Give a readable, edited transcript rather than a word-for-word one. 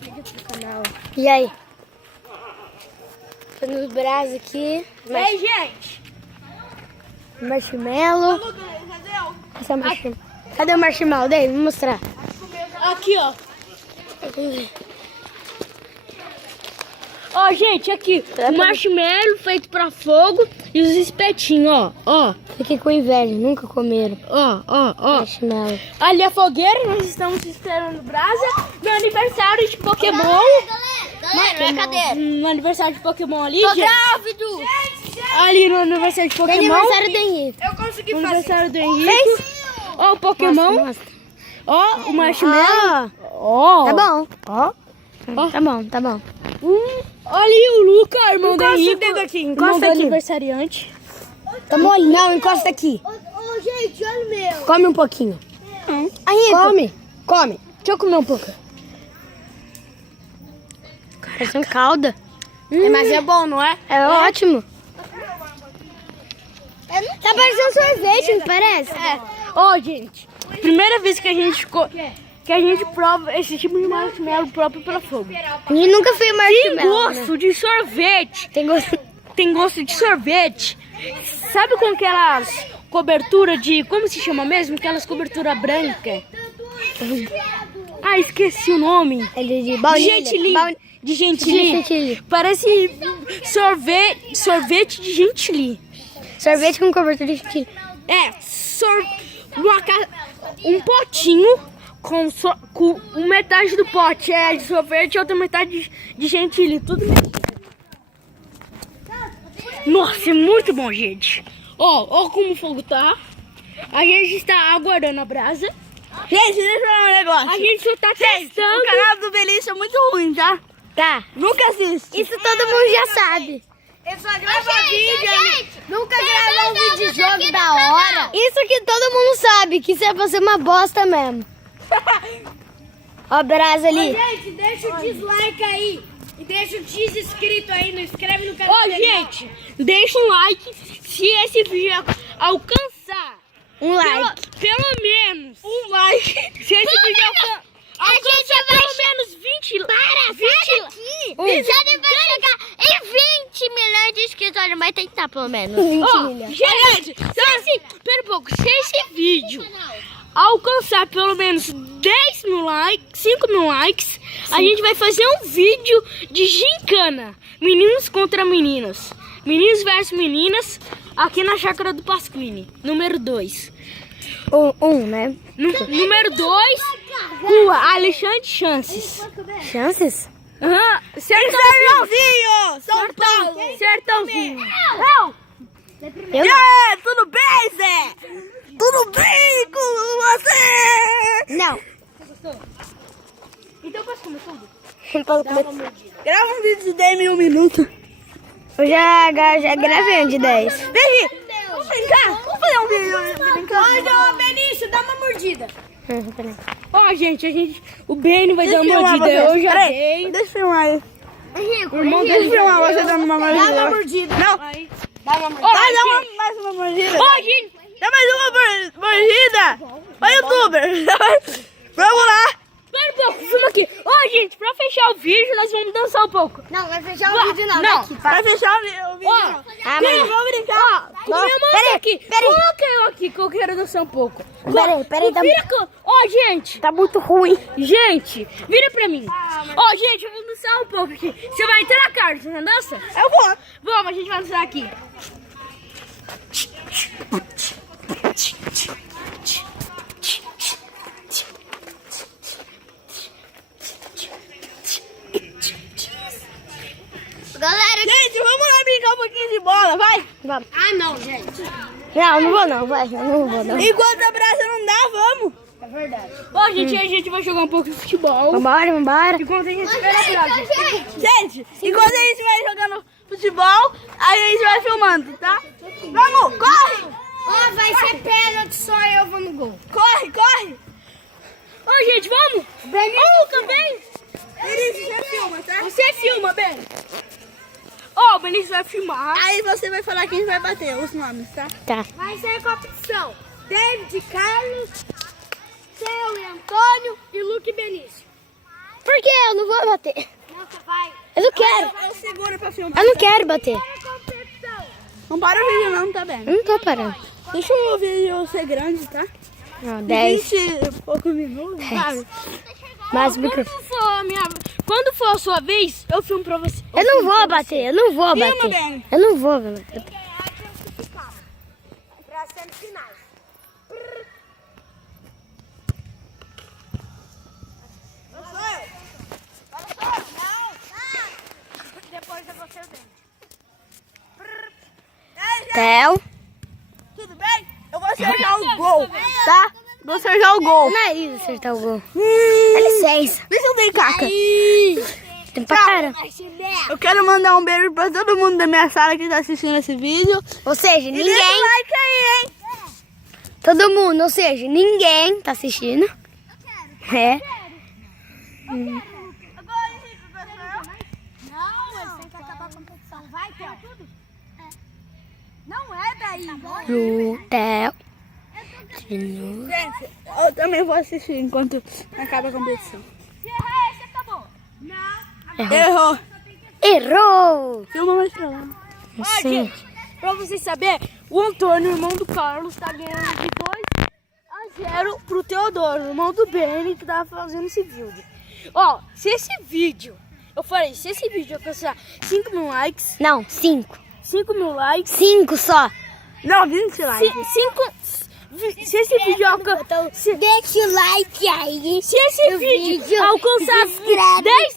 dar vídeo pro canal. E aí? Tô nos braços aqui. Ei, gente! Marshmallow. Esse é o marshmallow. Cadê o marshmallow dele? Vou mostrar. Aqui, ó. Ó, gente, aqui. O marshmallow feito pra fogo e os espetinhos, ó. Fiquei com inveja, nunca comeram. Ó. Marshmallow. Ali a fogueira, nós estamos esperando brasa. No aniversário de Pokémon. Galera, cadê? No aniversário de Pokémon ali, Tô gente. grávido! Ali no aniversário de Tem Pokémon. aniversário do Henrique. Eu consegui fazer. Aniversário do Henrique. Ó, o Pokémon. Mostra. Ó, o marshmallow. Ó. Ó. Tá bom. Ó. Tá bom. Olha aí o Luca, irmão do Henrique. dedo aqui, Irmão encosta do aqui. aniversariante. Tá mole? Não, encosta aqui. Ô, gente, olha o meu. Come um pouquinho. Come. Deixa eu comer um pouco. Parece um calda. Mas é bom, não é? É ótimo. Tá parecendo sorvete, não parece? Ó, gente, primeira vez que a gente prova esse tipo de marshmallow próprio para fogo. A gente nunca fez Tem marshmallow. né? gosto de sorvete. Tem gosto. Tem gosto de sorvete. Sabe com aquelas cobertura de... Como se chama mesmo? Aquelas cobertura branca. Ah, esqueci o nome. Ele de De baunilha. gentilly. De gentilly. Gentilly. Parece sorvete de gentilly. Sorvete com cobertura de gentilly. Um potinho com metade do pote é de sorvete e outra metade de gentilly. Tudo mexido. Nossa, é muito bom, gente. Ó como o fogo tá. A gente está aguardando a brasa. Gente, deixa eu falar um negócio. A gente só tá testando. O canal do Benício é muito ruim, tá? Tá. Nunca assiste. Isso todo mundo já sabe. Ele só grava vídeo. Nunca gravou um vídeo de jogo da hora. Isso que todo mundo sabe, que isso é pra ser uma bosta mesmo. Ó, a brasa ali. Gente, deixa o dislike aí. E deixa o inscrito aí. Não inscreve no canal. Ó, gente, deixa um like se esse vídeo alcançar. Um like. Pelo menos um like. Se esse vídeo alcançar pelo menos 20 likes. Ele vai chegar em 20 milhões de inscritos. Olha, vai tentar pelo menos. 20 milhões. Gente, pera um pouco. Se esse vídeo alcançar pelo menos 10 mil likes, 5 mil likes, a gente vai fazer um vídeo de gincana. Meninos contra meninas. Meninos versus meninas. Aqui na Chácara do Pasquini. Número 2. Né? Número 2. Rua Alexandre Chances. Chances? Aham. Sertãozinho! São Paulo! Sertãozinho. Eu É, tudo bem, Zé? Tudo bem com você? não. Então eu posso comer tudo? Grava um vídeo de 10 mil minutos. Eu já gravei um de 10. Vem aqui. Vamos brincar? Vamos fazer um vídeo brincando. Ô, Benício, dá uma mordida. Peraí. Ó, gente, o Beni vai dar uma filmar mordida. você. Eu já Peraí, dei. Deixa eu filmar aí. O irmão Deixa eu dele. filmar você dando uma mordida. Dá uma mordida. Não. Aí. Dá uma mordida. Ó, Vai, dá gente. mais uma mordida. Ó, gente. Dá mais uma mordida. Ô, youtuber. Vamos lá. Pera um pouco, filma aqui. Ó, gente, pra fechar o vídeo, nós vamos dançar um pouco. Não, vai fechar o vídeo não. Não. Daqui, Vai fechar o vídeo. Ó, Ah, quem- mas- vamos brincar. Ó, Não, minha mão peraí, aqui. peraí. Coloca eu aqui que eu quero dançar um pouco. Peraí, tá- Ó, gente. Tá muito ruim. Gente, vira pra mim. Ó, gente, eu vou dançar um pouco aqui. Você vai entrar na cara, você não dança? Eu vou. Vamos, a gente vai dançar aqui. Galera, gente, vamos lá brincar um pouquinho de bola, vai. Vamos. Ah, não, gente. Não vou não, vai. Eu não vou não. Enquanto a brasa não dá, vamos. É verdade. Ó, gente, a gente vai jogar um pouco de futebol. Vambora. Enquanto a gente espera a brasa. Gente, enquanto a gente vai jogando futebol, aí a gente vai filmando, tá? Vamos, corre! Ó, vai ser pênalti, só eu vou no gol. Corre, corre! Ó, gente, vamos. Ô, Luca, vem. Benício, você filma, tá? Você filma, Ben. Ó, o Benício vai filmar. Aí você vai falar quem vai bater, os nomes, tá? Tá. Vai ser competição. David, Carlos, Seu e Antônio e Luke e Benício. Por quê? Eu não vou bater. Não, você vai. Eu não quero. Eu seguro pra filmar. Eu não quero bater. Não para o vídeo não, tá bem? Eu não tô parando. Deixa o vídeo ser grande, tá? Não, 10. 20 e poucos minutos, sabe? Mas o microfone. Quando for a sua vez, eu filmo pra você. Eu não vou bater, eu não vou Filma, bater. Beni. Eu não vou bater. Pra semifinais. Depois eu vou ser o dente. Theo. Tudo bem? Eu vou acertar o gol, tá? Vou acertar o gol. Nariz acertar o gol. Dá licença. Deixa eu ver, caca. Tem pra caramba. Eu quero mandar um beijo pra todo mundo da minha sala que tá assistindo esse vídeo. Ou seja, E deixa o ninguém. like aí, hein? Todo mundo, ou seja, ninguém tá assistindo. É. Não, eles têm que acabar a competição. Vai, Theo. Tudo? Não é daí. No Theo. Gente, eu também vou assistir enquanto acaba a competição. Se errar esse, acabou. Não. Errou. Errou! Filma mais pra lá. Sim. Pra vocês saberem, o Antônio, irmão do Carlos, tá ganhando de 2-0 pro Teodoro, irmão do Benny, que tava fazendo esse vídeo. Ó, se esse vídeo, eu falei, se esse vídeo alcançar 5 mil likes, Não, 5. 5 mil likes, 5 só. Não, 20 likes. se esse vídeo alcançar, Deixa o like aí. se esse vídeo alcançar 10